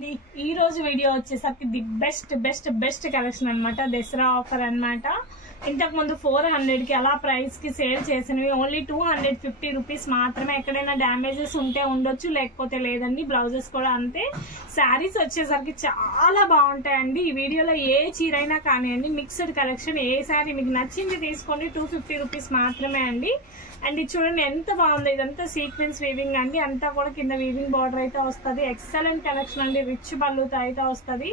ఈ రోజు వీడియో వచ్చేసరికి ది బెస్ట్ కలెక్షన్ అన్నమాట. దసరా ఆఫర్ అన్నమాట. ఇంతకు ముందు 400 కి అలా ప్రైస్ కి సేల్ చేసినవి ఓన్లీ 250 రూపీస్ మాత్రమే. ఎక్కడైనా డ్యామేజెస్ ఉంటే ఉండొచ్చు, లేకపోతే లేదండి. బ్లౌజెస్ కూడా అంతే. శారీస్ వచ్చేసరికి చాలా బాగుంటాయండి. ఈ వీడియోలో ఏ చీరైనా కానివ్వండి, మిక్స్డ్ కలెక్షన్. ఏ శారీ మీకు నచ్చింది తీసుకోండి. 250 రూపీస్ మాత్రమే అండి. అండ్ ఇది చూడండి ఎంత బాగుంది. ఇదంతా సీక్వెన్స్ వీవింగ్ అండి. అంతా కూడా కింద వీవింగ్ బార్డర్ అయితే వస్తుంది. ఎక్సలెంట్ కలెక్షన్ అండి. రిచ్ పళ్ళుతో అయితే వస్తుంది.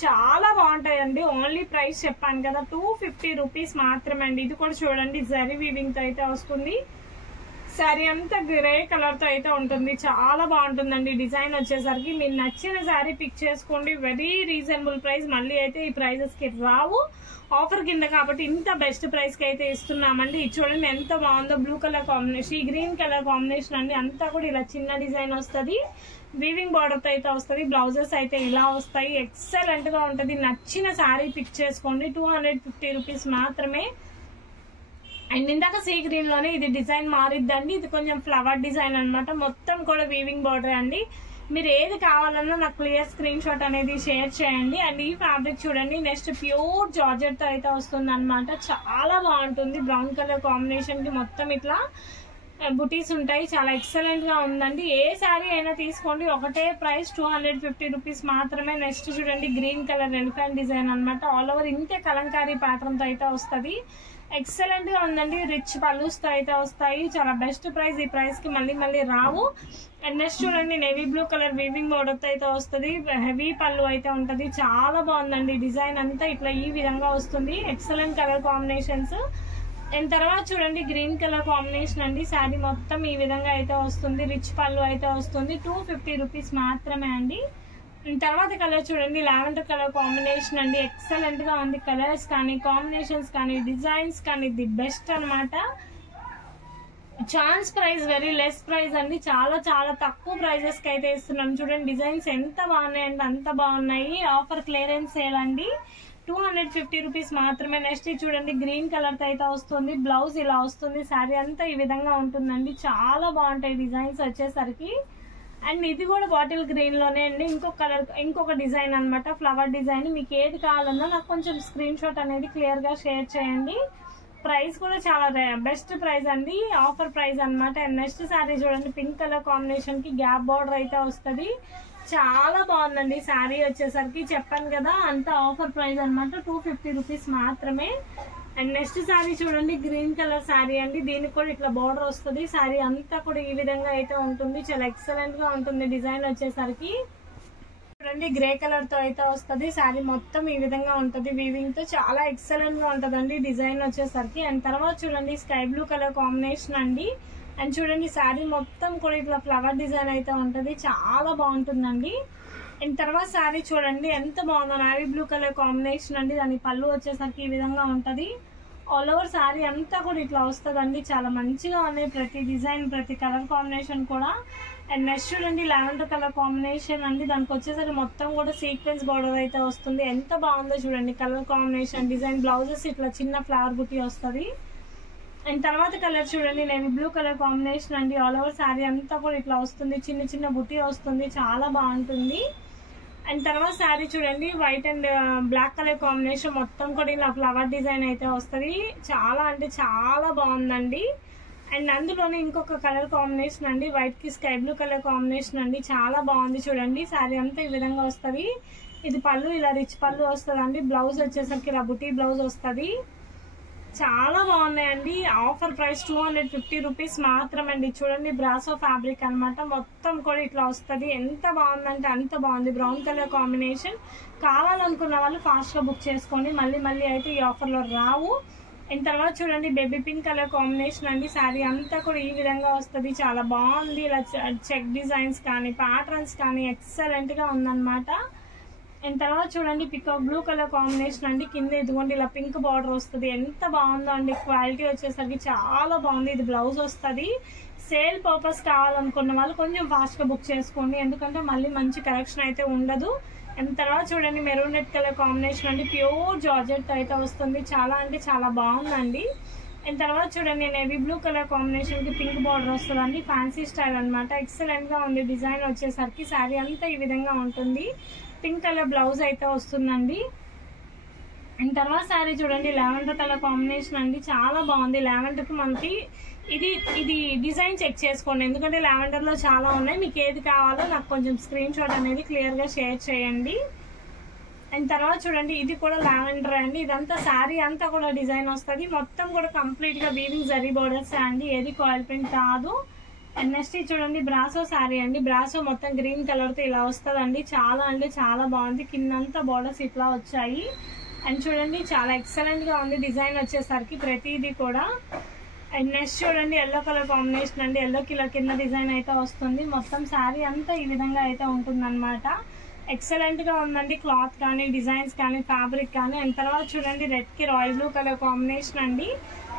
చాలా బాగుంటాయండి. ఓన్లీ ప్రైస్ చెప్పాను కదా, 250 రూపీస్ మాత్రమే అండి. ఇది కూడా చూడండి జరీ వీవింగ్ తో అయితే వస్తుంది. శారీ అంతా గ్రే కలర్ తో అయితే ఉంటుంది. చాలా బాగుంటుందండి. డిజైన్ వచ్చేసరికి మీరు నచ్చిన శారీ పిక్ చేసుకోండి. Very reasonable price. మళ్ళీ అయితే ఈ ప్రైజెస్ కి రావు. ఆఫర్ కింద కాబట్టి ఇంత బెస్ట్ ప్రైస్ కి అయితే ఇస్తున్నామండి. ఇది చూడండి ఎంత బాగుందో. బ్లూ కలర్ కాంబినేషన్, ఈ గ్రీన్ కలర్ కాంబినేషన్ అండి. అంతా కూడా ఇలా చిన్న డిజైన్ వస్తుంది. వీవింగ్ బార్డర్ తో అయితే వస్తుంది. బ్లౌజెస్ అయితే ఇలా వస్తాయి. ఎక్సలెంట్ గా ఉంటది. నచ్చిన శారీ పిక్ చేసుకోండి. 250 రూపీస్ మాత్రమే. అండ్ ఇందాక సీ గ్రీన్ లోనే ఇది డిజైన్ మారిద్దండి. ఇది కొంచెం ఫ్లవర్ డిజైన్ అన్నమాట. మొత్తం కూడా వీవింగ్ బార్డర్ అండి. మీరు ఏది కావాలన్నా నాకు క్లియర్ స్క్రీన్ షాట్ అనేది షేర్ చేయండి. అండ్ ఈ ఫ్యాబ్రిక్ చూడండి. నెక్స్ట్ ప్యూర్ జార్జెట్ తో అయితే వస్తుంది అనమాట. చాలా బాగుంటుంది. బ్రౌన్ కలర్ కాంబినేషన్ కి మొత్తం ఇట్లా బుటీస్ ఉంటాయి. చాలా ఎక్సలెంట్ గా ఉందండి. ఏ శారీ అయినా తీసుకోండి. ఒకటే ప్రైస్ 250 రూపీస్ మాత్రమే. నెక్స్ట్ చూడండి గ్రీన్ కలర్ ఎలిఫెంట్ డిజైన్ అన్నమాట. ఆల్ ఓవర్ ఇంతే కలంకారీ ప్యాటర్న్ తో అయితే వస్తుంది. ఎక్సలెంట్ గా ఉందండి. రిచ్ పల్లూస్ తో అయితే వస్తాయి. చాలా బెస్ట్ ప్రైస్. ఈ ప్రైస్ కి మళ్ళీ రావు. అండ్ నెక్స్ట్ చూడండి navy blue colour weaving border తో అయితే వస్తుంది. హెవీ పళ్ళు అయితే ఉంటది. చాలా బాగుందండి. డిజైన్ అంతా ఇట్లా ఈ విధంగా వస్తుంది. Excellent colour combinations. అండ్ తర్వాత చూడండి గ్రీన్ కలర్ కాంబినేషన్ అండి. శారీ మొత్తం ఈ విధంగా అయితే వస్తుంది. రిచ్ పళ్ళు అయితే వస్తుంది. 250 రూపీస్ మాత్రమే అండి. తర్వాత కలర్ చూడండి లావెండర్ కలర్ కాంబినేషన్ అండి. ఎక్సలెంట్ గా ఉంది. కలర్స్ కానీ, కాంబినేషన్స్ కానీ, డిజైన్స్ కానీ ది బెస్ట్ అనమాట. Chance price, very less price అండి. చాలా తక్కువ ప్రైజెస్ కి అయితే ఇస్తున్నాం. చూడండి డిజైన్స్ ఎంత బాగున్నాయి అంటే అంత బాగున్నాయి. ఆఫర్ క్లియరెన్స్ సేల్ అండి. 250 రూపీస్ మాత్రమే. నెక్స్ట్ చూడండి గ్రీన్ కలర్ తో అయితే వస్తుంది. బ్లౌజ్ ఇలా వస్తుంది. శారీ అంతా ఈ విధంగా ఉంటుందండి. చాలా బాగుంటాయి డిజైన్స్ వచ్చేసరికి. అండ్ ఇది కూడా బాటిల్ గ్రీన్ లోనే అండి. ఇంకొక కలర్, ఇంకొక డిజైన్ అనమాట. Flower design. మీకు ఏది కావాలన్నా నాకు కొంచెం స్క్రీన్ షాట్ అనేది క్లియర్ గా షేర్ చేయండి. ప్రైస్ కూడా చాలా బెస్ట్ ప్రైస్ అండి. ఆఫర్ ప్రైస్ అనమాట. అండ్ నెక్స్ట్ శారీ చూడండి పింక్ కలర్ కాంబినేషన్ కి గ్యాప్ బార్డర్ అయితే వస్తుంది. చాలా బాగుందండి. శారీ వచ్చేసరికి చెప్పాను కదా అంత ఆఫర్ ప్రైస్ అనమాట. 250 రూపీస్ మాత్రమే. అండ్ నెక్స్ట్ శారీ చూడండి గ్రీన్ కలర్ శారీ అండి. దీనికి కూడా ఇట్లా బార్డర్ వస్తుంది. శారీ అంతా కూడా ఈ విధంగా అయితే ఉంటుంది. చాలా ఎక్సలెంట్ గా ఉంటుంది డిజైన్ వచ్చేసరికి. చూడండి గ్రే కలర్ తో అయితే వస్తుంది. శారీ మొత్తం ఈ విధంగా ఉంటది. వీవింగ్ తో చాలా ఎక్సలెంట్ గా ఉంటదండి డిజైన్ వచ్చేసరికి. అండ్ తర్వాత చూడండి స్కై బ్లూ కలర్ కాంబినేషన్ అండి. అండ్ చూడండి శారీ మొత్తం కూడా ఇట్లా ఫ్లవర్ డిజైన్ అయితే ఉంటది. చాలా బాగుంటుందండి. అండ్ తర్వాత శారీ చూడండి ఎంత బాగుందో. నావీ బ్లూ కలర్ కాంబినేషన్ అండి. దాని పళ్ళు వచ్చేసరికి ఈ విధంగా ఉంటది. ఆల్ ఓవర్ శారీ అంతా కూడా ఇట్లా వస్తుందండి. చాలా మంచిగా ఉన్నాయి ప్రతి డిజైన్, ప్రతి కలర్ కాంబినేషన్ కూడా. అండ్ నెక్స్ట్ చూడండి లావెండర్ కలర్ కాంబినేషన్ అండి. దానికి వచ్చేసరికి మొత్తం కూడా సీక్వెన్స్ బార్డర్ అయితే వస్తుంది. ఎంత బాగుందో చూడండి కలర్ కాంబినేషన్, డిజైన్. బ్లౌజెస్ ఇట్లా చిన్న ఫ్లవర్ బుట్టి వస్తుంది. అండ్ తర్వాత కలర్ చూడండి నేవీ బ్లూ కలర్ కాంబినేషన్ అండి. ఆల్ ఓవర్ శారీ అంతా కూడా ఇట్లా వస్తుంది. చిన్న బుట్టి వస్తుంది. చాలా బాగుంటుంది. అండ్ తర్వాత శారీ చూడండి white and black colour combination. మొత్తం కూడా ఇలా ఫ్లవర్ డిజైన్ అయితే వస్తుంది. చాలా అంటే చాలా బాగుందండి. అండ్ అందులోనే ఇంకొక కలర్ కాంబినేషన్ అండి. వైట్ కి స్కై బ్లూ కలర్ కాంబినేషన్ అండి. చాలా బాగుంది చూడండి. శారీ అంతా ఈ విధంగా వస్తుంది. ఇది పళ్ళు ఇలా రిచ్ పళ్ళు వస్తుంది అండి. బ్లౌజ్ వచ్చేసరికి ఇలా బుటీ బ్లౌజ్ వస్తుంది. చాలా బాగున్నాయండి. ఆఫర్ ప్రైస్ 250 రూపీస్ మాత్రమండి. చూడండి బ్రాసో ఫ్యాబ్రిక్ అనమాట. మొత్తం కూడా ఇట్లా వస్తుంది. ఎంత బాగుందంటే అంత బాగుంది. Brown colour combination. కావాలనుకున్న వాళ్ళు ఫాస్ట్ గా బుక్ చేసుకోండి. మళ్ళీ అయితే ఈ ఆఫర్ లో రావు. అండ్ తర్వాత చూడండి బేబీ పింక్ కలర్ కాంబినేషన్ అండి. శారీ అంతా కూడా ఈ విధంగా వస్తుంది. చాలా బాగుంది. ఇలా చెక్ డిజైన్స్ కానీ, ప్యాటర్న్స్ కానీ ఎక్సలెంట్ గా ఉందన్నమాట. అండ్ తర్వాత చూడండి పికాక్ బ్లూ కలర్ కాంబినేషన్ అండి. కింద ఇదిగోండి ఇలా పింక్ బార్డర్ వస్తుంది. ఎంత బాగుందో అండి. క్వాలిటీ వచ్చేసరికి చాలా బాగుంది. ఇది బ్లౌజ్ వస్తుంది. సేల్ పర్పస్ కావాలనుకున్న వాళ్ళు కొంచెం ఫాస్ట్ గా బుక్ చేసుకోండి. ఎందుకంటే మళ్ళీ మంచి కలెక్షన్ అయితే ఉండదు. అండ్ తర్వాత చూడండి మెరూన్ రెడ్ కలర్ కాంబినేషన్ అండి. ప్యూర్ జార్జెట్ అయితే వస్తుంది. చాలా అంటే చాలా బాగుందండి. అండ్ తర్వాత చూడండి నేవీ బ్లూ కలర్ కాంబినేషన్ కి పింక్ బార్డర్ వస్తుందండి. ఫ్యాన్సీ స్టైల్ అనమాట. ఎక్సలెంట్ గా ఉంది డిజైన్ వచ్చేసరికి. శారీ అంతా ఈ విధంగా ఉంటుంది. పింక్ కలర్ బ్లౌజ్ అయితే వస్తుందండి. అండ్ తర్వాత శారీ చూడండి లావెండర్ కలర్ కాంబినేషన్ అండి. చాలా బాగుంది. లావెండర్ కి మనకి ఇది డిజైన్ చెక్ చేసుకోండి, ఎందుకంటే లావెండర్ లో చాలా ఉన్నాయి. మీకు ఏది కావాలో నాకు కొంచెం స్క్రీన్ షాట్ అనేది క్లియర్ గా షేర్ చేయండి. అండ్ తర్వాత చూడండి ఇది కూడా లావెండర్ అండి. ఇదంతా శారీ అంతా కూడా డిజైన్ వస్తుంది. మొత్తం కూడా కంప్లీట్ గా వీవింగ్ జరీ బోర్డర్స్ అండి. ఏది కాయిల్ ప్రింట్ కాదు. అండ్ నెక్స్ట్ చూడండి బ్రాసో శారీ అండి. బ్రాసో మొత్తం గ్రీన్ కలర్ తో ఇలా వస్తుందండి. చాలా అంటే చాలా బాగుంది. కిందంతా బోర్డర్స్ ఇట్లా వచ్చాయి. అండ్ చూడండి చాలా ఎక్సలెంట్ గా ఉంది డిజైన్ వచ్చేసరికి ప్రతిదీ కూడా. అండ్ నెక్స్ట్ చూడండి ఎల్లో కలర్ కాంబినేషన్ అండి. ఎల్లో కలర్ కింద డిజైన్ అయితే వస్తుంది. మొత్తం శారీ అంతా ఈ విధంగా అయితే ఉంటుంది అనమాట. ఎక్సలెంట్ గా ఉందండి. క్లాత్ కానీ డిజైన్స్ కానీ ఫ్యాబ్రిక్ కానీ. అండ్ తర్వాత చూడండి రెడ్ కి రాయల్ బ్లూ కలర్ కాంబినేషన్ అండి.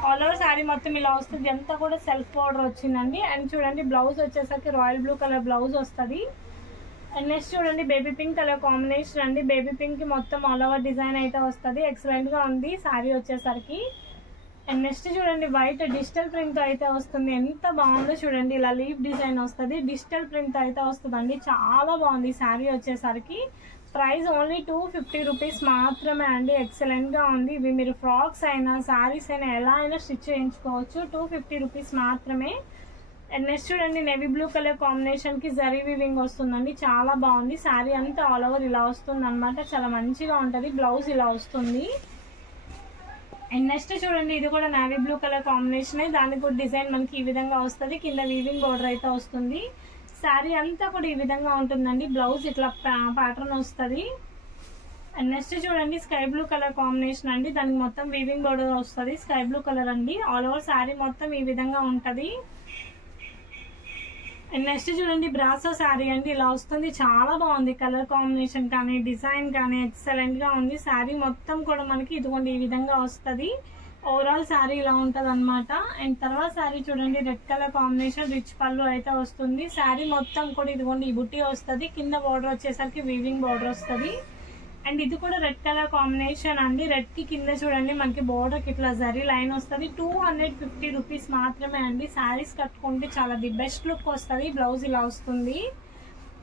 ఆల్ ఓవర్ శారీ మొత్తం ఇలా వస్తుంది. అంతా కూడా సెల్ఫ్ బోర్డర్ వచ్చిందండి. అండ్ చూడండి బ్లౌజ్ వచ్చేసరికి రాయల్ బ్లూ కలర్ బ్లౌజ్ వస్తుంది. అండ్ నెక్స్ట్ చూడండి బేబీ పింక్ కలర్ కాంబినేషన్ అండి. బేబీ పింక్ కి మొత్తం ఆల్ ఓవర్ డిజైన్ అయితే వస్తుంది. ఎక్సలెంట్ గా ఉంది శారీ వచ్చేసరికి. అండ్ నెక్స్ట్ చూడండి వైట్ డిజిటల్ ప్రింట్ అయితే వస్తుంది. ఎంత బాగుందో చూడండి. ఇలా లీఫ్ డిజైన్ వస్తుంది. డిజిటల్ ప్రింట్ అయితే వస్తుందండి. చాలా బాగుంది శారీ వచ్చేసరికి. ప్రైస్ ఓన్లీ 250 రూపీస్ మాత్రమే అండి. ఎక్సలెంట్ గా ఉంది. ఇవి మీరు ఫ్రాక్స్ అయినా శారీస్ అయినా ఎలా అయినా స్టిచ్ చేయించుకోవచ్చు. 250 రూపీస్ మాత్రమే. అండ్ నెక్స్ట్ చూడండి నేవీ బ్లూ కలర్ కాంబినేషన్ కి జరీ వీవింగ్ వస్తుందండి. చాలా బాగుంది. శారీ అంతా ఆల్ ఓవర్ ఇలా వస్తుంది అనమాట. చాలా మంచిగా ఉంటది. బ్లౌజ్ ఇలా వస్తుంది. అండ్ నెక్స్ట్ చూడండి ఇది కూడా నేవీ బ్లూ కలర్ కాంబినేషన్. దానికి కూడా డిజైన్ మనకి ఈ విధంగా వస్తుంది. కింద వీవింగ్ బోర్డర్ అయితే వస్తుంది. శారీ అంతా కూడా ఈ విధంగా ఉంటుందండి. బ్లౌజ్ ఇట్లా ప్యాటర్న్ వస్తుంది. అండ్ నెక్స్ట్ చూడండి స్కై బ్లూ కలర్ కాంబినేషన్ అండి. దానికి మొత్తం వీవింగ్ బోర్డర్ వస్తుంది. స్కై బ్లూ కలర్ అండి. ఆల్ ఓవర్ శారీ మొత్తం ఈ విధంగా ఉంటది. అండ్ నెక్స్ట్ చూడండి బ్రాసో శారీ అండి. ఇలా వస్తుంది. చాలా బాగుంది. కలర్ కాంబినేషన్ కానీ డిజైన్ కానీ ఎక్సలెంట్ గా ఉంది. శారీ మొత్తం కూడా మనకి ఇదిగోండి ఈ విధంగా వస్తుంది. ఓవరాల్ శారీ ఇలా ఉంటది అనమాట. అండ్ తర్వాత శారీ చూడండి రెడ్ కలర్ కాంబినేషన్ రిచ్ పళ్ళు అయితే వస్తుంది. శారీ మొత్తం కూడా ఇదిగోండి ఈ బుట్టి వస్తుంది. కింద బార్డర్ వచ్చేసరికి వీవింగ్ బార్డర్ వస్తుంది. అండ్ ఇది కూడా రెడ్ కలర్ కాంబినేషన్ అండి. రెడ్ కి కింద చూడండి మనకి బోర్డర్ కి ఇట్లా జరీ లైన్ వస్తుంది. 250 రూపీస్ మాత్రమే అండి. శారీస్ కట్టుకుంటే చాలా ది బెస్ట్ లుక్ వస్తుంది. బ్లౌజ్ ఇలా వస్తుంది.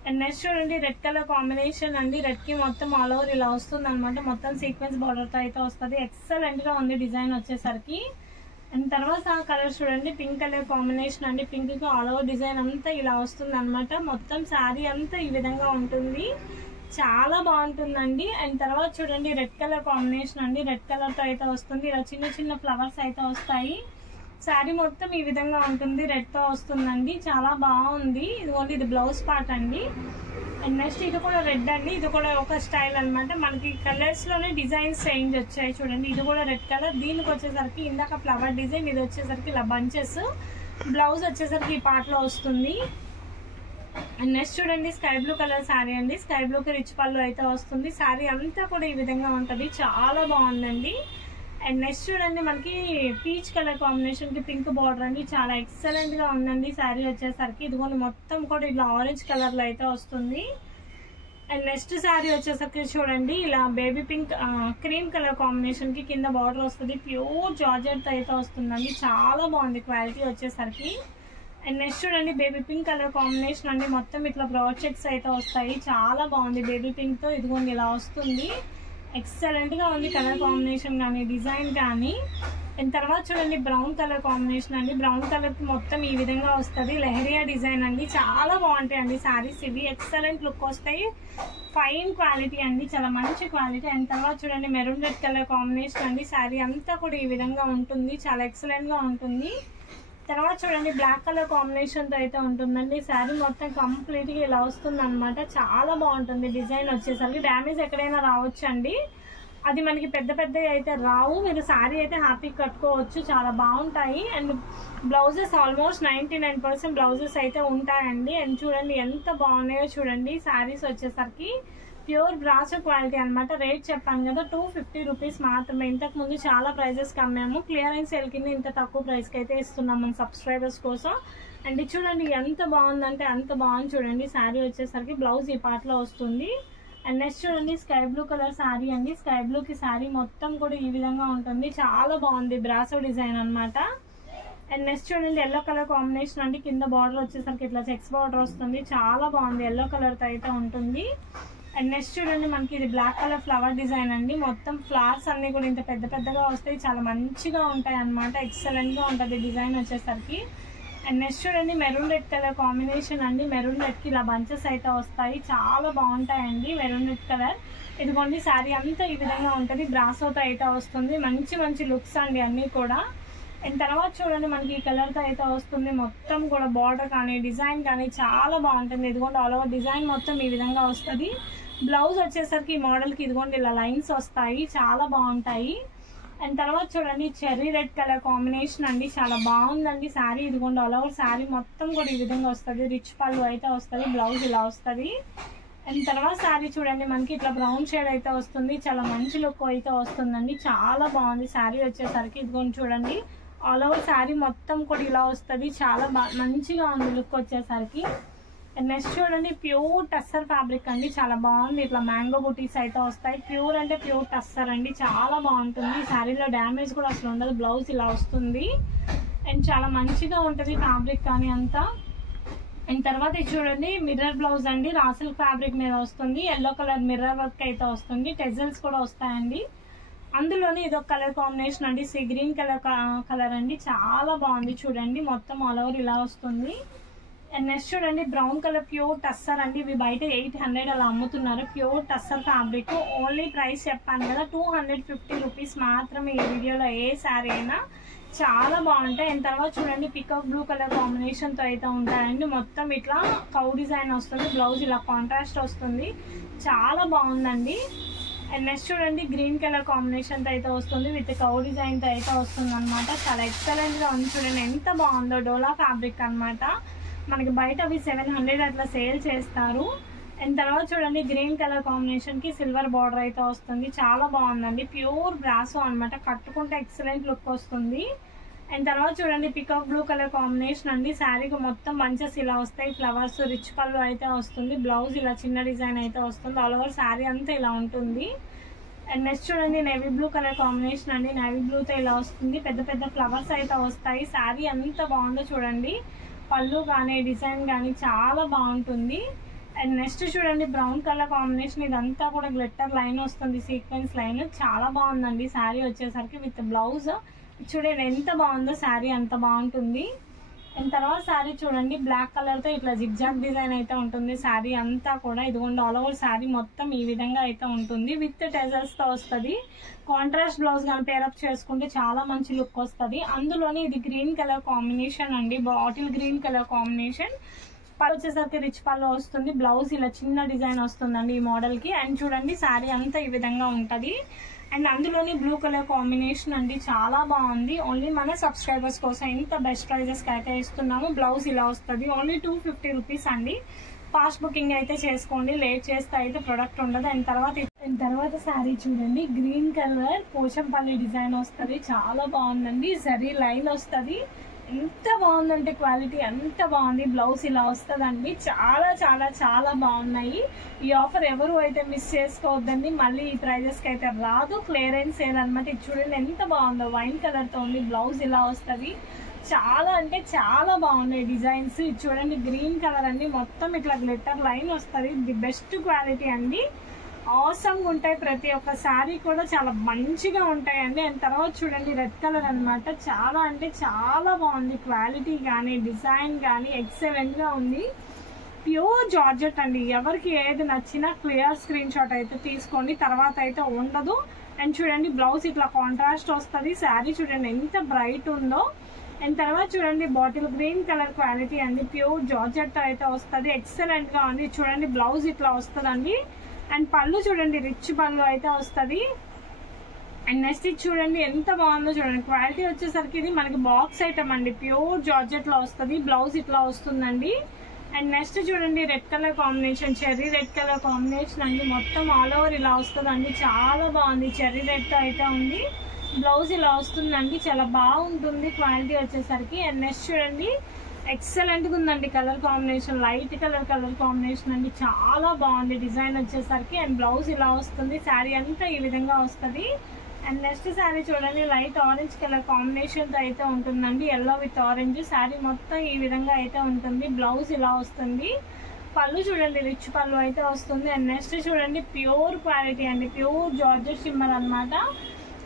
అండ్ నెక్స్ట్ చూడండి రెడ్ కలర్ కాంబినేషన్ అండి. రెడ్ కి మొత్తం ఆల్ ఓవర్ ఇలా వస్తుంది అనమాట. మొత్తం సీక్వెన్స్ బార్డర్ తో అయితే వస్తుంది. ఎక్సలెంట్ గా ఉంది డిజైన్ వచ్చేసరికి. అండ్ తర్వాత కలర్ చూడండి పింక్ కలర్ కాంబినేషన్ అండి. పింక్ కి ఆల్ ఓవర్ డిజైన్ అంతా ఇలా వస్తుంది అనమాట. మొత్తం శారీ అంతా ఈ విధంగా ఉంటుంది. చాలా బాగుంటుందండి. అండ్ తర్వాత చూడండి రెడ్ కలర్ కాంబినేషన్ అండి. రెడ్ కలర్ తో అయితే వస్తుంది. ఇలా చిన్న చిన్న ఫ్లవర్స్ అయితే వస్తాయి. శారీ మొత్తం ఈ విధంగా ఉంటుంది. రెడ్ తో వస్తుందండి. చాలా బాగుంది. ఇదిగోండి ఇది బ్లౌజ్ పార్ట్ అండి. అండ్ నెక్స్ట్ ఇది కూడా రెడ్ అండి. ఇది కూడా ఒక స్టైల్ అనమాట. మనకి కలర్స్ లోనే డిజైన్స్ చేంజ్ వచ్చాయి చూడండి. ఇది కూడా రెడ్ కలర్. దీనికి వచ్చేసరికి ఇందాక ఫ్లవర్ డిజైన్, ఇది వచ్చేసరికి ఇలా బంచెస్. బ్లౌజ్ వచ్చేసరికి ఈ పార్ట్ లో వస్తుంది. అండ్ నెక్స్ట్ చూడండి స్కై బ్లూ కలర్ శారీ అండి. స్కై బ్లూ కి రిచ్ పళ్ళు అయితే వస్తుంది. శారీ అంతా కూడా ఈ విధంగా ఉంటది. చాలా బాగుందండి. అండ్ నెక్స్ట్ చూడండి మనకి పీచ్ కలర్ కాంబినేషన్ కి పింక్ బార్డర్ అండి. చాలా ఎక్సలెంట్ గా ఉందండి శారీ వచ్చేసరికి. ఇదిగోండి మొత్తం కూడా ఇలా ఆరెంజ్ కలర్ లో అయితే వస్తుంది. అండ్ నెక్స్ట్ శారీ వచ్చేసరికి చూడండి ఇలా baby pink cream colour combination కి కింద బార్డర్ వస్తుంది. ప్యూర్ జార్జెట్ తో అయితే వస్తుందండి. చాలా బాగుంది క్వాలిటీ వచ్చేసరికి. అండ్ నెక్స్ట్ చూడండి బేబీ పింక్ కలర్ కాంబినేషన్ అండి. మొత్తం ఇట్లా బ్రాడ్ చెక్స్ అయితే వస్తాయి. చాలా బాగుంది. బేబీ పింక్ తో ఇదిగోండి ఇలా వస్తుంది. ఎక్సలెంట్ గా ఉంది కలర్ కాంబినేషన్ కానీ డిజైన్ కానీ. అండ్ తర్వాత చూడండి బ్రౌన్ కలర్ కాంబినేషన్ అండి. బ్రౌన్ కలర్ కి మొత్తం ఈ విధంగా వస్తుంది. లెహరియా డిజైన్ అండి. చాలా బాగుంటాయి అండి శారీస్ ఇవి. ఎక్సలెంట్ లుక్ వస్తాయి. ఫైన్ క్వాలిటీ అండి. చాలా మంచి క్వాలిటీ. అండ్ తర్వాత చూడండి మెరూన్ రెడ్ కలర్ కాంబినేషన్ అండి. శారీ అంతా కూడా ఈ విధంగా ఉంటుంది. చాలా ఎక్సలెంట్ గా ఉంటుంది. తర్వాత చూడండి బ్లాక్ కలర్ కాంబినేషన్ తో అయితే ఉంటుందండి. శారీ మొత్తం కంప్లీట్ గా ఇలా వస్తుంది అనమాట. చాలా బాగుంటుంది. డిజైన్ వచ్చేసరికి డ్యామేజ్ ఎక్కడైనా రావచ్చు అండి. అది మనకి పెద్ద పెద్దవి అయితే రావు. మీరు శారీ అయితే హ్యాపీగా కట్టుకోవచ్చు. చాలా బాగుంటాయి. అండ్ బ్లౌజెస్ ఆల్మోస్ట్ 99% బ్లౌజెస్ అయితే ఉంటాయండి. అండ్ చూడండి ఎంత బాగున్నాయో చూడండి. శారీస్ వచ్చేసరికి ప్యూర్ బ్రాసో క్వాలిటీ అనమాట. రేట్ చెప్పాను కదా 250 రూపీస్ మాత్రమే. ఇంతకు ముందు చాలా ప్రైజెస్ కమ్మాము. క్లియరెన్స్ సేల్ కింద ఇంత తక్కువ ప్రైస్ కి అయితే ఇస్తున్నాం మన సబ్స్క్రైబర్స్ కోసం. అండ్ చూడండి ఎంత బాగుందంటే అంత బాగుంది చూడండి. శారీ వచ్చేసరికి బ్లౌజ్ ఈ పార్ట్ లో వస్తుంది. అండ్ నెక్స్ట్ చూడండి స్కై బ్లూ కలర్ శారీ అండి. స్కై బ్లూ కి శారీ మొత్తం కూడా ఈ విధంగా ఉంటుంది, చాలా బాగుంది, బ్రాసో డిజైన్ అన్నమాట. అండ్ నెక్స్ట్ చూడండి ఎల్లో కలర్ కాంబినేషన్ అండి. కింద బార్డర్ వచ్చేసరికి ఇట్లా చెక్స్ బార్డర్ వస్తుంది, చాలా బాగుంది, ఎల్లో కలర్ తో అయితే ఉంటుంది. అండ్ నెక్స్ట్ చూడండి మనకి ఇది బ్లాక్ కలర్ ఫ్లవర్ డిజైన్ అండి. మొత్తం ఫ్లవర్స్ అన్ని కూడా ఇంత పెద్ద పెద్దగా వస్తాయి, చాలా మంచిగా ఉంటాయి అన్నమాట. ఎక్సలెంట్ గా ఉంటుంది డిజైన్ వచ్చేసరికి. అండ్ నెక్స్ట్ చూడండి మెరూన్ రెడ్ కలర్ కాంబినేషన్ అండి. మెరూన్ రెడ్ కి ఇలా బంచెస్ అయితే వస్తాయి, చాలా బాగుంటాయండి మెరూన్ రెడ్ కలర్. ఇదిగోండి శారీ అంతా ఈ విధంగా ఉంటుంది, బ్రాసోతో అయితే వస్తుంది, మంచి మంచి లుక్స్ అండి అన్ని కూడా. అండ్ తర్వాత చూడండి మనకి ఈ కలర్ తో అయితే వస్తుంది, మొత్తం కూడా బార్డర్ కానీ డిజైన్ కానీ చాలా బాగుంటుంది. ఇదిగోండి ఆల్ ఓవర్ డిజైన్ మొత్తం ఈ విధంగా వస్తుంది. బ్లౌజ్ వచ్చేసరికి ఈ మోడల్ కి ఇదిగోండి ఇలా లైన్స్ వస్తాయి, చాలా బాగుంటాయి. అండ్ తర్వాత చూడండి చెర్రీ రెడ్ కలర్ కాంబినేషన్ అండి, చాలా బాగుందండి శారీ. ఇదిగోండి ఆల్ ఓవర్ శారీ మొత్తం కూడా ఈ విధంగా వస్తుంది, రిచ్ పళ్ళు అయితే వస్తుంది, బ్లౌజ్ ఇలా వస్తుంది. అండ్ తర్వాత శారీ చూడండి మనకి ఇట్లా బ్రౌన్ షేడ్ అయితే వస్తుంది, చాలా మంచి లుక్ అయితే వస్తుందండి, చాలా బాగుంది శారీ వచ్చేసరికి. ఇదిగోండి చూడండి ఆల్ ఓవర్ శారీ మొత్తం కూడా ఇలా వస్తుంది, చాలా మంచిగా ఉంది లుక్ వచ్చేసరికి. నెక్స్ట్ చూడండి ప్యూర్ టస్సర్ ఫ్యాబ్రిక్ అండి, చాలా బాగుంది, ఇట్లా మ్యాంగో బూటీస్ అయితే వస్తాయి. ప్యూర్ అంటే ప్యూర్ టస్సర్ అండి, చాలా బాగుంటుంది. శారీలో డ్యామేజ్ కూడా అసలు ఉండదు, బ్లౌజ్ ఇలా వస్తుంది. అండ్ చాలా మంచిగా ఉంటుంది ఫ్యాబ్రిక్ కానీ అంతా. అండ్ తర్వాత ఇది చూడండి మిర్రర్ బ్లౌజ్ అండి, రాసిల్ ఫ్యాబ్రిక్ మీద వస్తుంది, ఎల్లో కలర్ మిర్రర్ వర్క్ అయితే వస్తుంది, టెజల్స్ కూడా వస్తాయండి. అందులోనే ఇదొక కలర్ కాంబినేషన్ అండి, సీ గ్రీన్ కలర్ అండి, చాలా బాగుంది చూడండి, మొత్తం ఆల్ ఓవర్ ఇలా వస్తుంది. అండ్ నెక్స్ట్ చూడండి బ్రౌన్ కలర్ ప్యూర్ టస్సర్ అండి. ఇవి బయట 800 అలా అమ్ముతున్నారు, pure tussar fabric. Only price చెప్పాను కదా 250 రూపీస్ మాత్రమే ఈ వీడియోలో ఏ శారీ అయినా, చాలా బాగుంటాయి. అండ్ తర్వాత చూడండి పికాక్ బ్లూ కలర్ కాంబినేషన్ తో అయితే ఉంటాయండి, మొత్తం ఇట్లా కౌ డిజైన్ వస్తుంది, బ్లౌజ్ ఇలా కాంట్రాస్ట్ వస్తుంది, చాలా బాగుందండి. అండ్ నెక్స్ట్ చూడండి గ్రీన్ కలర్ కాంబినేషన్ తో అయితే వస్తుంది, విత్ కౌ డిజైన్ తో అయితే వస్తుంది అనమాట, చాలా ఎక్సలెంట్ గా ఉంది చూడండి, ఎంత బాగుందో. డోలా ఫ్యాబ్రిక్ అనమాట, మనకి బయట అవి 700 అట్లా సేల్ చేస్తారు. అండ్ తర్వాత చూడండి గ్రీన్ కలర్ కాంబినేషన్ కి సిల్వర్ బార్డర్ అయితే వస్తుంది, చాలా బాగుందండి, ప్యూర్ బ్రాసో అనమాట, కట్టుకుంటే ఎక్సలెంట్ లుక్ వస్తుంది. అండ్ తర్వాత చూడండి పికాక్ బ్లూ కలర్ కాంబినేషన్ అండి. శారీకి మొత్తం బంచెస్ ఇలా వస్తాయి, ఫ్లవర్స్ రిచ్ పళ్ళు అయితే వస్తుంది, బ్లౌజ్ ఇలా చిన్న డిజైన్ అయితే వస్తుంది, ఆల్ ఓవర్ శారీ అంతా ఇలా ఉంటుంది. అండ్ నెక్స్ట్ చూడండి నేవీ బ్లూ కలర్ కాంబినేషన్ అండి, నేవీ బ్లూతో ఇలా వస్తుంది, పెద్ద పెద్ద ఫ్లవర్స్ అయితే వస్తాయి, శారీ ఎంత బాగుందో చూడండి, పళ్ళు కానీ డిజైన్ కానీ చాలా బాగుంటుంది. అండ్ నెక్స్ట్ చూడండి బ్రౌన్ కలర్ కాంబినేషన్, ఇదంతా కూడా గ్లిట్టర్ లైన్ వస్తుంది, సీక్వెన్స్ లైన్, చాలా బాగుందండి శారీ వచ్చేసరికి విత్ బ్లౌజ్. చూడండి ఎంత బాగుందో శారీ, అంత బాగుంటుంది. అండ్ తర్వాత శారీ చూడండి బ్లాక్ కలర్ తో ఇట్లా జిగ్జాగ్ డిజైన్ అయితే ఉంటుంది, శారీ అంతా కూడా ఇదిగోండి ఆల్ ఓవర్ శారీ మొత్తం ఈ విధంగా అయితే ఉంటుంది, విత్ టెజల్స్ తో వస్తుంది. కాంట్రాస్ట్ బ్లౌజ్ కానీ పేరప్ చేసుకుంటే చాలా మంచి లుక్ వస్తుంది. అందులోనే ఇది గ్రీన్ కలర్ కాంబినేషన్ అండి, బాటిల్ గ్రీన్ కలర్ కాంబినేషన్. పళ్ళు వచ్చేసరికి రిచ్ పళ్ళు వస్తుంది, బ్లౌజ్ ఇలా చిన్న డిజైన్ వస్తుందండి ఈ మోడల్ కి. అండ్ చూడండి శారీ అంతా ఈ విధంగా ఉంటది. అండ్ అందులోని బ్లూ కలర్ కాంబినేషన్ అండి, చాలా బాగుంది. ఓన్లీ మన సబ్స్క్రైబర్స్ కోసం ఇంత బెస్ట్ ప్రైజెస్ కి అయితే ఇస్తున్నాము. బ్లౌజ్ ఇలా వస్తుంది, ఓన్లీ 250 రూపీస్ అండి. ఫాస్ట్ బుకింగ్ అయితే చేసుకోండి, లేట్ చేస్తే అయితే ప్రొడక్ట్ ఉండదు. అండ్ తర్వాత శారీ చూడండి గ్రీన్ కలర్ పోచంపల్లి డిజైన్ వస్తుంది, చాలా బాగుందండి, జరీ లైన్ వస్తుంది, ఎంత బాగుందంటే క్వాలిటీ అంత బాగుంది. బ్లౌజ్ ఇలా వస్తుందండి, చాలా చాలా చాలా బాగున్నాయి. ఈ ఆఫర్ ఎవరు అయితే మిస్ చేసుకోవద్దండి, మళ్ళీ ఈ ప్రైజెస్ కి అయితే రాదు, క్లియరెన్స్ సేల్ అనమాట. ఇది చూడండి ఎంత బాగుందో, వైన్ కలర్ తో ఉంది, బ్లౌజ్ ఇలా వస్తుంది, చాలా అంటే చాలా బాగున్నాయి డిజైన్స్. ఇది చూడండి గ్రీన్ కలర్ అండి, మొత్తం ఇట్లా గ్లిట్టర్ లైన్ వస్తుంది, ది బెస్ట్ క్వాలిటీ అండి, ఆసమ్ ఉంటాయి. ప్రతి ఒక్క శారీ కూడా చాలా మంచిగా ఉంటాయండి. అండ్ తర్వాత చూడండి రెడ్ కలర్ అనమాట, చాలా అంటే చాలా బాగుంది, క్వాలిటీ కానీ డిజైన్ కానీ ఎక్సలెంట్ గా ఉంది. ప్యూర్ జార్జెట్ అండి, ఎవరికి ఏది నచ్చినా క్లియర్ స్క్రీన్ షాట్ అయితే తీసుకోండి, తర్వాత అయితే ఉండదు. అండ్ చూడండి బ్లౌజ్ ఇట్లా కాంట్రాస్ట్ వస్తుంది, శారీ చూడండి ఎంత బ్రైట్ ఉందో. అండ్ తర్వాత చూడండి బాటిల్ గ్రీన్ కలర్ క్వాలిటీ అండి, ప్యూర్ జార్జెట్ అయితే వస్తుంది, ఎక్సలెంట్ గా ఉంది. చూడండి బ్లౌజ్ ఇట్లా వస్తుందండి. అండ్ పళ్ళు చూడండి రిచ్ పళ్ళు అయితే వస్తుంది. అండ్ నెక్స్ట్ ఇది చూడండి ఎంత బాగుందో చూడండి, క్వాలిటీ వచ్చేసరికి ఇది మనకి బాక్స్ ఐటమ్ అండి, ప్యూర్ జార్జెట్ లో వస్తుంది, బ్లౌజ్ ఇట్లా వస్తుందండి. అండ్ నెక్స్ట్ చూడండి red colour combination, cherry red colour combination అండి, మొత్తం ఆల్ ఓవర్ ఇలా వస్తుందండి, చాలా బాగుంది, చెర్రీ రెడ్ తో అయితే ఉంది, బ్లౌజ్ ఇలా వస్తుందండి, చాలా బాగుంటుంది క్వాలిటీ వచ్చేసరికి. అండ్ నెక్స్ట్ చూడండి ఎక్సలెంట్ గా ఉందండి colour combination, light colour combination అండి, చాలా బాగుంది డిజైన్ వచ్చేసరికి. అండ్ బ్లౌజ్ ఇలా వస్తుంది, శారీ అంతా ఈ విధంగా వస్తుంది. అండ్ నెక్స్ట్ శారీ చూడండి, లైట్ ఆరెంజ్ కలర్ కాంబినేషన్ తో అయితే ఉంటుందండి, ఎల్లో విత్ ఆరెంజ్. శారీ మొత్తం ఈ విధంగా అయితే ఉంటుంది, బ్లౌజ్ ఇలా వస్తుంది. పళ్ళు చూడండి, రిచ్ పళ్ళు అయితే వస్తుంది. అండ్ నెక్స్ట్ చూడండి, ప్యూర్ క్వాలిటీ అండి, ప్యూర్ జార్జెట్ షిమ్మర్ అన్నమాట.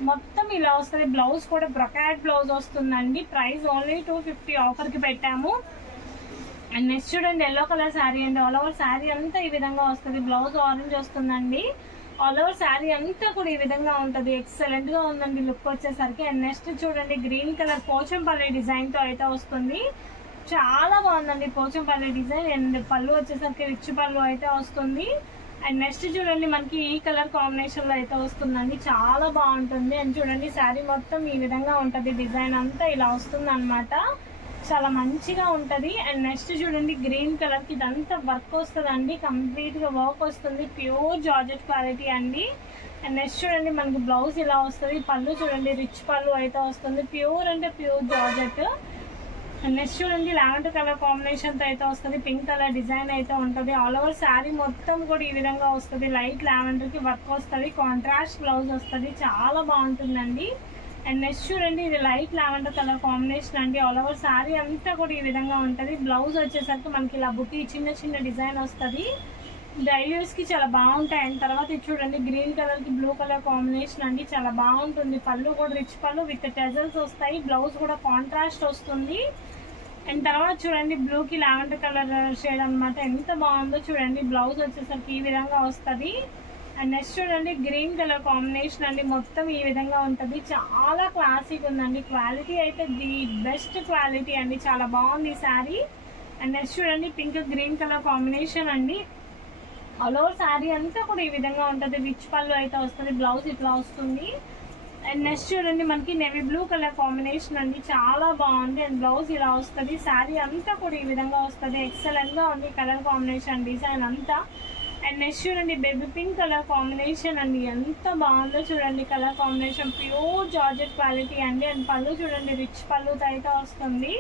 మొత్తం ఇలా వస్తుంది. బ్లౌజ్ కూడా బ్రొకాట్ బ్లౌజ్ వస్తుందండి. ప్రైస్ ఓన్లీ 250 ఆఫర్ కి పెట్టాము. అండ్ నెక్స్ట్ చూడండి, ఎల్లో కలర్ శారీ అండి, ఆల్ ఓవర్ శారీ అంతా ఈ విధంగా వస్తుంది. బ్లౌజ్ ఆరెంజ్ వస్తుందండి, ఆల్ ఓవర్ శారీ అంతా కూడా ఈ విధంగా ఉంటుంది. ఎక్సలెంట్ గా ఉందండి లుక్ వచ్చేసరికి. అండ్ నెక్స్ట్ చూడండి, గ్రీన్ కలర్ పోచంపల్లి డిజైన్ తో అయితే వస్తుంది. చాలా బాగుందండి పోచంపల్లి డిజైన్. అండ్ పళ్ళు వచ్చేసరికి రిచ్ పళ్ళు అయితే వస్తుంది. అండ్ నెక్స్ట్ చూడండి, మనకి ఈ కలర్ కాంబినేషన్ లో అయితే వస్తుందండి, చాలా బాగుంటుంది. అండ్ చూడండి, శారీ మొత్తం ఈ విధంగా ఉంటది, డిజైన్ అంతా ఇలా వస్తుంది అనమాట, చాలా మంచిగా ఉంటది. అండ్ నెక్స్ట్ చూడండి, గ్రీన్ కలర్ కి ఇదంతా వర్క్ వస్తుందండి, కంప్లీట్ గా వర్క్ వస్తుంది, ప్యూర్ జార్జెట్ క్వాలిటీ అండి. అండ్ నెక్స్ట్ చూడండి, మనకి బ్లౌజ్ ఇలా వస్తుంది. పళ్ళు చూడండి, రిచ్ పళ్ళు అయితే వస్తుంది, ప్యూర్ అంటే ప్యూర్ జార్జెట్. నెక్స్ట్ చూడండి, లావెండర్ కలర్ కాంబినేషన్ తో అయితే వస్తుంది, పింక్ కలర్ డిజైన్ అయితే ఉంటుంది. ఆల్ ఓవర్ శారీ మొత్తం కూడా ఈ విధంగా వస్తుంది, లైట్ లావెండర్ కి వర్క్ వస్తుంది, కాంట్రాస్ట్ బ్లౌజ్ వస్తుంది, చాలా బాగుంటుందండి. అండ్ నెక్స్ట్ చూడండి, ఇది లైట్ లావెండర్ కలర్ కాంబినేషన్ అండి, ఆల్ ఓవర్ శారీ అంతా కూడా ఈ విధంగా ఉంటుంది. బ్లౌజ్ వచ్చేసరికి మనకి ఇలా బుట్టి చిన్న చిన్న డిజైన్ వస్తుంది, డైలీ యూస్ కి చాలా బాగుంటాయి. అండ్ తర్వాత ఇది చూడండి, గ్రీన్ కలర్ కి బ్లూ కలర్ కాంబినేషన్ అండి, చాలా బాగుంటుంది. పళ్ళు కూడా రిచ్ పళ్ళు విత్ టెజల్స్ వస్తాయి, బ్లౌజ్ కూడా కాంట్రాస్ట్ వస్తుంది. అండ్ తర్వాత చూడండి, బ్లూ కి లావెండర్ కలర్ షేడ్ అనమాట, ఎంత బాగుందో చూడండి. బ్లౌజ్ వచ్చేసరికి ఈ విధంగా వస్తుంది. అండ్ నెక్స్ట్ చూడండి, గ్రీన్ కలర్ కాంబినేషన్ అండి, మొత్తం ఈ విధంగా ఉంటుంది, చాలా క్లాసిక్ ఉందండి. క్వాలిటీ అయితే ది బెస్ట్ క్వాలిటీ అండి, చాలా బాగుంది ఈ శారీ. అండ్ నెక్స్ట్ చూడండి, పింక్ గ్రీన్ కలర్ కాంబినేషన్ అండి, ఆల్ ఓవర్ శారీ అంతా కూడా ఈ విధంగా ఉంటుంది, రిచ్ పళ్ళు అయితే వస్తుంది, బ్లౌజ్ ఇట్లా వస్తుంది. అండ్ నెక్స్ట్ చూడండి, మనకి నేవీ బ్లూ కలర్ కాంబినేషన్ అండి, చాలా బాగుంది. అండ్ బ్లౌజ్ ఇలా వస్తుంది, శారీ అంతా కూడా ఈ విధంగా వస్తుంది, ఎక్సలెంట్ గా ఉంది కలర్ కాంబినేషన్, డిజైన్ అంతా. అండ్ నెక్స్ట్ చూడండి, బేబీ పింక్ కలర్ కాంబినేషన్ అండి, ఎంత బాగుందో చూడండి colour combination, pure georgette quality అండి. అండ్ పళ్ళు చూడండి, రిచ్ పళ్ళుతో అయితే వస్తుంది.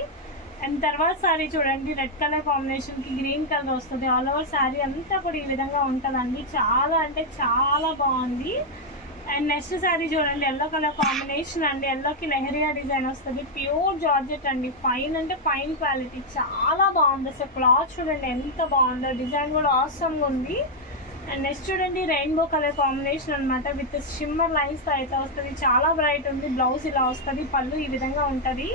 అండ్ తర్వాత శారీ చూడండి, రెడ్ కలర్ కాంబినేషన్ కి గ్రీన్ కలర్ వస్తుంది, ఆల్ ఓవర్ శారీ అంతా కూడా ఈ విధంగా ఉంటుందండి, చాలా అంటే చాలా బాగుంది. అండ్ నెక్స్ట్ శారీ చూడండి, ఎల్లో కలర్ కాంబినేషన్ అండి, ఎల్లోకి లెహరియా డిజైన్ వస్తుంది, ప్యూర్ జార్జెట్ అండి, ఫైన్ అంటే ఫైన్ క్వాలిటీ, చాలా బాగుంది. అసలు క్లాత్ చూడండి ఎంత బాగుందో, డిజైన్ కూడా ఆసమ్ ఉంది. అండ్ నెక్స్ట్ చూడండి, రెయిన్బో కలర్ కాంబినేషన్ అనమాట, విత్ షిమ్మర్ లైన్స్ తో అయితే వస్తుంది, చాలా బ్రైట్ ఉంది. బ్లౌజ్ ఇలా వస్తుంది, పళ్ళు ఈ విధంగా ఉంటది.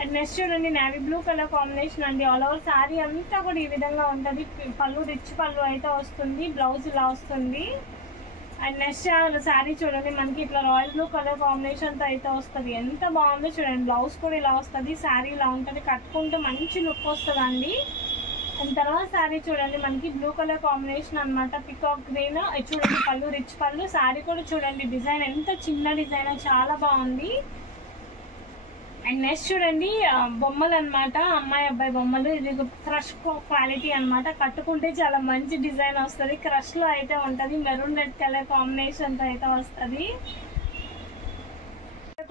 అండ్ నెక్స్ట్ చూడండి, నేవీ బ్లూ కలర్ కాంబినేషన్ అండి, ఆల్ ఓవర్ శారీ అంతా కూడా ఈ విధంగా ఉంటది, పళ్ళు రిచ్ పళ్ళు అయితే వస్తుంది, బ్లౌజ్ ఇలా వస్తుంది. అండ్ నెక్స్ట్ శారీ చూడండి, మనకి ఇట్లా రాయల్ బ్లూ కలర్ కాంబినేషన్ తో అయితే వస్తుంది, ఎంత బాగుందో చూడండి. బ్లౌజ్ కూడా ఇలా వస్తుంది, శారీ ఇలా ఉంటుంది, కట్టుకుంటే మంచి లుక్ వస్తుంది. అండ్ తర్వాత శారీ చూడండి, మనకి బ్లూ కలర్ కాంబినేషన్ అనమాట, పికాక్ గ్రీన్. చూడండి, పళ్ళు రిచ్ పళ్ళు, శారీ కూడా చూడండి డిజైన్ ఎంత చిన్న డిజైన్, చాలా బాగుంది. అండ్ నెక్స్ట్ చూడండి, బొమ్మలు అనమాట, అమ్మాయి అబ్బాయి బొమ్మలు, ఇది క్రష్ క్వాలిటీ అనమాట, కట్టుకుంటే చాలా మంచి డిజైన్ వస్తుంది, క్రష్ లో అయితే ఉంటది, మెరూన్ రెడ్ కలర్ కాంబినేషన్ తో అయితే వస్తుంది.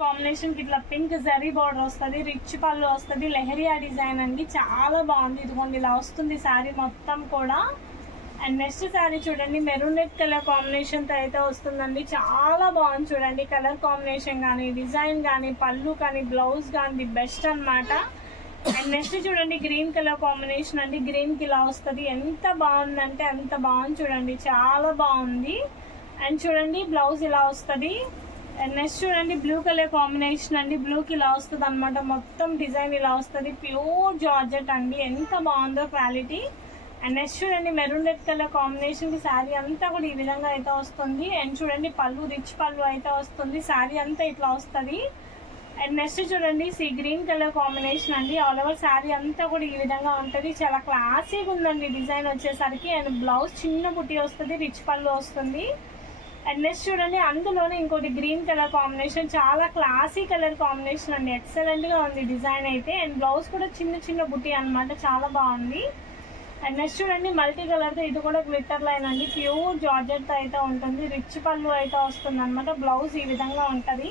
కాంబినేషన్ కి ఇట్లా పింక్ జరీ బార్డర్ వస్తుంది, రిచ్ పళ్ళు వస్తుంది, లెహరియా డిజైన్ అండి, చాలా బాగుంది. ఇదిగోండి ఇలా వస్తుంది శారీ మొత్తం కూడా. అండ్ నెక్స్ట్ శారీ చూడండి, మెరూన్ రెడ్ కలర్ కాంబినేషన్ తో అయితే వస్తుందండి, చాలా బాగుంది చూడండి. కలర్ కాంబినేషన్ కానీ, డిజైన్ కానీ, పళ్ళు కానీ, బ్లౌజ్ కానీ ది బెస్ట్ అనమాట. అండ్ నెక్స్ట్ చూడండి, గ్రీన్ కలర్ కాంబినేషన్ అండి, గ్రీన్ కి ఇలా వస్తుంది, ఎంత బాగుందంటే అంత బాగుంది చూడండి, చాలా బాగుంది. అండ్ చూడండి, బ్లౌజ్ ఇలా వస్తుంది. అండ్ నెక్స్ట్ చూడండి, బ్లూ కలర్ కాంబినేషన్ అండి, బ్లూ కి ఇలా వస్తుంది అనమాట, మొత్తం డిజైన్ ఇలా వస్తుంది, ప్యూర్ జార్జెట్ అండి, ఎంత బాగుందో క్వాలిటీ. అండ్ నెక్స్ట్ చూడండి, మెరూన్ రెడ్ కలర్ కాంబినేషన్ కి శారీ అంతా కూడా ఈ విధంగా అయితే వస్తుంది. అండ్ చూడండి, పళ్ళు రిచ్ పళ్ళు అయితే వస్తుంది, శారీ అంతా ఇట్లా వస్తుంది. అండ్ నెక్స్ట్ చూడండి, గ్రీన్ కలర్ కాంబినేషన్ అండి, ఆల్ ఓవర్ శారీ అంతా కూడా ఈ విధంగా ఉంటది, చాలా క్లాసీగా ఉందండి డిజైన్ వచ్చేసరికి. అండ్ బ్లౌజ్ చిన్న బుట్టి వస్తుంది, రిచ్ పళ్ళు వస్తుంది. అండ్ నెక్స్ట్ చూడండి, అందులోనే ఇంకోటి గ్రీన్ కలర్ కాంబినేషన్, చాలా క్లాసీ కలర్ కాంబినేషన్ అండి, ఎక్సలెంట్ గా ఉంది డిజైన్ అయితే. అండ్ బ్లౌజ్ కూడా చిన్న చిన్న బుట్టి అనమాట, చాలా బాగుంది. అండ్ నెక్స్ట్ చూడండి, మల్టీ కలర్ తో, ఇది కూడా గ్లిటర్ లైన్ అండి, ప్యూర్ జార్జెట్ తో అయితే ఉంటుంది, రిచ్ పళ్ళు అయితే వస్తుంది అనమాట, బ్లౌజ్ ఈ విధంగా ఉంటది.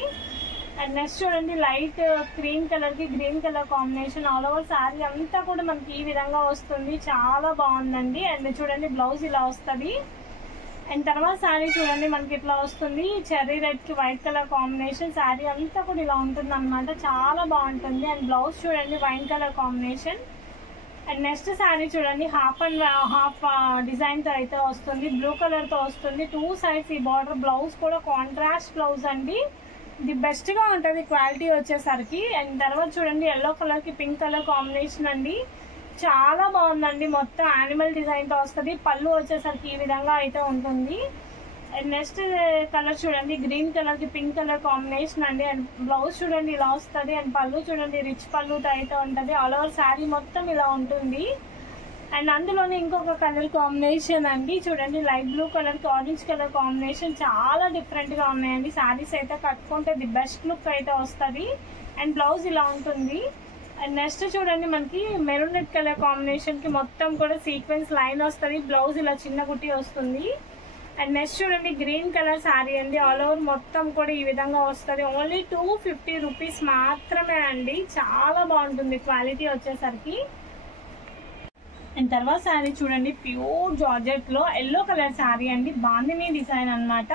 అండ్ నెక్స్ట్ చూడండి లైట్ క్రీమ్ కలర్ కి green colour combination all over sari అంతా కూడా మనకి ఈ విధంగా వస్తుంది, చాలా బాగుందండి. అండ్ చూడండి బ్లౌజ్ ఇలా వస్తుంది. అండ్ తర్వాత శారీ చూడండి మనకి ఇట్లా వస్తుంది, చెర్రీ రెడ్ కి వైట్ కలర్ కాంబినేషన్. శారీ అంతా కూడా ఇలా ఉంటుంది అనమాట, చాలా బాగుంటుంది. అండ్ బ్లౌజ్ చూడండి wine colour combination. And next sari చూడండి హాఫ్ డిజైన్ తో అయితే వస్తుంది, బ్లూ కలర్ తో వస్తుంది. 2 సైడ్స్ ఈ బార్డర్. బ్లౌజ్ కూడా కాంట్రాస్ట్ బ్లౌజ్ అండి, ఇది బెస్ట్ గా ఉంటది క్వాలిటీ వచ్చేసరికి. అండ్ తర్వాత చూడండి ఎల్లో కలర్ కి పింక్ కలర్ కాంబినేషన్ అండి, చాలా బాగుందండి. మొత్తం యానిమల్ డిజైన్ తో వస్తుంది. పళ్ళు వచ్చేసరికి ఈ విధంగా అయితే ఉంటుంది. అండ్ నెక్స్ట్ కలర్ చూడండి గ్రీన్ కలర్ కి పింక్ కలర్ కాంబినేషన్ అండి. అండ్ బ్లౌజ్ చూడండి ఇలా వస్తుంది. అండ్ పళ్ళు చూడండి రిచ్ పళ్ళుతో అయితే ఉంటది. ఆల్ ఓవర్ శారీ మొత్తం ఇలా ఉంటుంది. అండ్ అందులోనే ఇంకొక కలర్ కాంబినేషన్ అండి, చూడండి లైట్ బ్లూ కలర్ కి ఆరెంజ్ కలర్ కాంబినేషన్. చాలా డిఫరెంట్ గా ఉన్నాయండి. శారీస్ అయితే కట్టుకుంటే ది బెస్ట్ లుక్ అయితే వస్తుంది. అండ్ బ్లౌజ్ ఇలా ఉంటుంది. అండ్ నెక్స్ట్ చూడండి మనకి మెరూన్ రెడ్ కలర్ కాంబినేషన్ కి మొత్తం కూడా సీక్వెన్స్ లైన్ వస్తుంది. బ్లౌజ్ ఇలా చిన్న గుట్టి వస్తుంది. అండ్ నెక్స్ట్ చూడండి గ్రీన్ కలర్ శారీ అండి, ఆల్ ఓవర్ మొత్తం కూడా ఈ విధంగా వస్తుంది. ఓన్లీ 250 రూపీస్ మాత్రమే అండి, చాలా బాగుంటుంది క్వాలిటీ వచ్చేసరికి. అండ్ తర్వాత శారీ చూడండి ప్యూర్ జార్జెట్ లో ఎల్లో కలర్ శారీ అండి, బాందిని డిజైన్ అన్నమాట.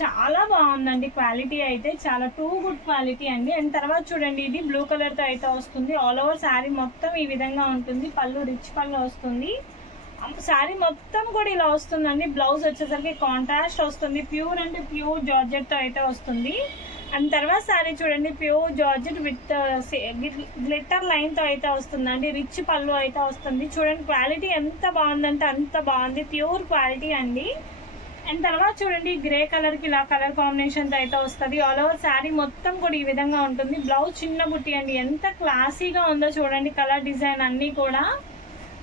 చాలా బాగుందండి క్వాలిటీ అయితే, చాలా టూ గుడ్ క్వాలిటీ అండి. అండ్ తర్వాత చూడండి ఇది బ్లూ కలర్ తో అయితే వస్తుంది. ఆల్ ఓవర్ శారీ మొత్తం ఈ విధంగా ఉంటుంది. పళ్ళు రిచ్ పళ్ళు వస్తుంది. శారీ మొత్తం కూడా ఇలా వస్తుందండి. బ్లౌజ్ వచ్చేసరికి కాంట్రాస్ట్ వస్తుంది. ప్యూర్ అంటే ప్యూర్ జార్జెట్ తో అయితే వస్తుంది. అండ్ తర్వాత శారీ చూడండి pure georgette with glitter line తో అయితే వస్తుందండి. రిచ్ పళ్ళు అయితే వస్తుంది. చూడండి క్వాలిటీ ఎంత బాగుందంటే అంత బాగుంది, ప్యూర్ క్వాలిటీ అండి. అండ్ తర్వాత చూడండి గ్రే కలర్ కి ఇలా కలర్ కాంబినేషన్ తో అయితే వస్తుంది. ఆల్ ఓవర్ శారీ మొత్తం కూడా ఈ విధంగా ఉంటుంది. బ్లౌజ్ చిన్న బుట్టి అండి, ఎంత క్లాసీగా ఉందో చూడండి కలర్ డిజైన్ అన్ని కూడా.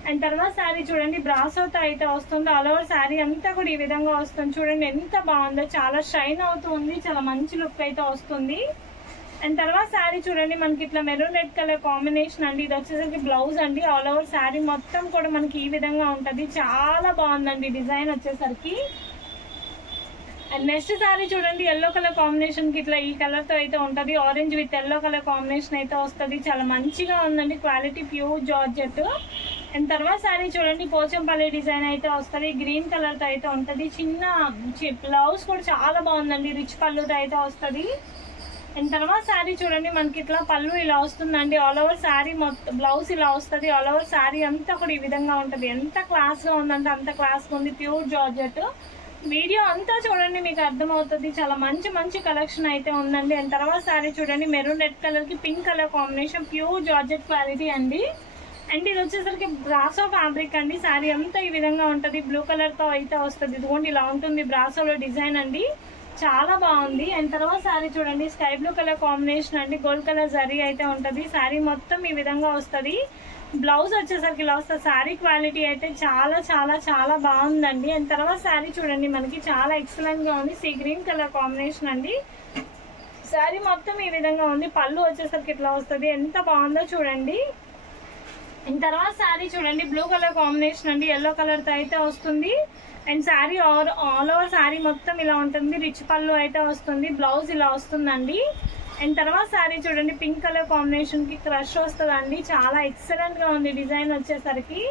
అండ్ తర్వాత శారీ చూడండి బ్రాసోతో అయితే వస్తుంది. ఆల్ ఓవర్ శారీ అంతా కూడా ఈ విధంగా వస్తుంది. చూడండి ఎంత బాగుందో, చాలా షైన్ అవుతుంది, చాలా మంచి లుక్ అయితే వస్తుంది. అండ్ తర్వాత శారీ చూడండి మనకి ఇట్లా మెరూన్ రెడ్ కలర్ కాంబినేషన్ అండి. ఇది వచ్చేసరికి బ్లౌజ్ అండి. ఆల్ ఓవర్ శారీ మొత్తం కూడా మనకి ఈ విధంగా ఉంటది, చాలా బాగుందండి డిజైన్ వచ్చేసరికి. అండ్ నెక్స్ట్ శారీ చూడండి ఎల్లో కలర్ కాంబినేషన్ కి ఇట్లా ఈ కలర్ తో అయితే ఉంటది. Orange with yellow colour combination అయితే వస్తుంది. చాలా మంచిగా ఉందండి క్వాలిటీ, ప్యూర్ జార్జెట్. అండ్ తర్వాత శారీ చూడండి పోచంపల్లి డిజైన్ అయితే వస్తుంది. గ్రీన్ కలర్ తో అయితే ఉంటది. చిన్న బ్లౌజ్ కూడా చాలా బాగుందండి, రిచ్ పళ్ళుతో అయితే వస్తుంది. అండ్ తర్వాత శారీ చూడండి మనకి ఇట్లా పళ్ళు ఇలా వస్తుందండి. ఆల్ ఓవర్ శారీ మొత్తం బ్లౌజ్ ఇలా వస్తుంది. ఆల్ ఓవర్ శారీ అంతా కూడా ఈ విధంగా ఉంటది. ఎంత క్లాస్ గా ఉందంటే అంత క్లాస్ గా ఉంది, ప్యూర్ జార్జెట్. వీడియో అంతా చూడండి మీకు అర్థమవుతుంది, చాలా మంచి మంచి కలెక్షన్ అయితే ఉందండి. అండ్ తర్వాత శారీ చూడండి మెరూన్ రెడ్ కలర్ కి pink colour combination, pure georgette quality అండి. అండ్ ఇది వచ్చేసరికి బ్రాసో ఫ్యాబ్రిక్ అండి. శారీ అంతా ఈ విధంగా ఉంటది, బ్లూ కలర్ తో అయితే వస్తుంది. ఇదిగోండి ఇలా ఉంటుంది బ్రాసోలో డిజైన్ అండి, చాలా బాగుంది. అండ్ తర్వాత శారీ చూడండి స్కై బ్లూ కలర్ కాంబినేషన్ అండి, గోల్డ్ కలర్ జరీ అయితే ఉంటది. శారీ మొత్తం ఈ విధంగా వస్తుంది. బ్లౌజ్ వచ్చేసరికి ఇలా వస్తుంది. శారీ క్వాలిటీ అయితే చాలా చాలా చాలా బాగుందండి. అండ్ తర్వాత శారీ చూడండి మనకి చాలా ఎక్సలెంట్ గా ఉంది, సీ గ్రీన్ కలర్ కాంబినేషన్ అండి. శారీ మొత్తం ఈ విధంగా ఉంది. పళ్ళు వచ్చేసరికి ఇట్లా వస్తుంది, ఎంత బాగుందో చూడండి. అండ్ తర్వాత శారీ చూడండి బ్లూ కలర్ కాంబినేషన్ అండి, ఎల్లో కలర్ తో అయితే వస్తుంది. And sari all over sari మొత్తం ఇలా ఉంటుంది, రిచ్ పళ్ళు అయితే వస్తుంది. బ్లౌజ్ ఇలా వస్తుందండి. అండ్ తర్వాత శారీ చూడండి పింక్ కలర్ కాంబినేషన్ కి క్రష్ వస్తుందండి, చాలా ఎక్సలెంట్ గా ఉంది డిజైన్ వచ్చేసరికి.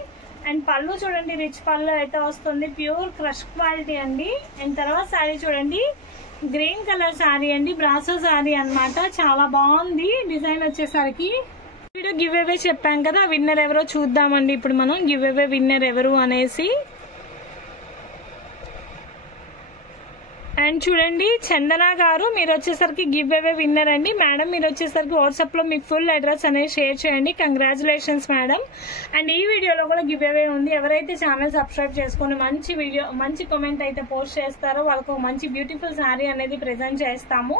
అండ్ పళ్ళు చూడండి రిచ్ పళ్ళు అయితే వస్తుంది, ప్యూర్ క్రష్ క్వాలిటీ అండి. అండ్ తర్వాత శారీ చూడండి గ్రీన్ కలర్ శారీ అండి, బ్రాసో శారీ అన్నమాట, చాలా బాగుంది డిజైన్ వచ్చేసరికి. వీడియో గివ్ అవే చెప్పాం కదా, విన్నర్ ఎవరో చూద్దామండి ఇప్పుడు మనం, గివ్ అవే విన్నర్ ఎవరు అనేసి. అండ్ చూడండి చందన గారు మీరు వచ్చేసరికి గివ్ అవే విన్నర్ అండి. మేడం మీరు వచ్చేసరికి వాట్సాప్ లో మీ ఫుల్ అడ్రస్ అనేది షేర్ చేయండి. Congratulations madam. అండ్ ఈ వీడియోలో కూడా గివ్ అవే ఉంది. ఎవరైతే ఛానల్ సబ్స్క్రైబ్ చేసుకుని మంచి వీడియో మంచి కామెంట్ అయితే పోస్ట్ చేస్తారో వాళ్ళకు మంచి బ్యూటిఫుల్ శారీ అనేది ప్రెజెంట్ చేస్తాము.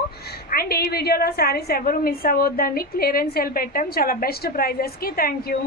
అండ్ ఈ వీడియోలో శారీస్ ఎవరు మిస్ అవ్వద్దండి, క్లియరెన్స్ సేల్ పెట్టాం చాలా బెస్ట్ ప్రైజెస్ కి. Thank you.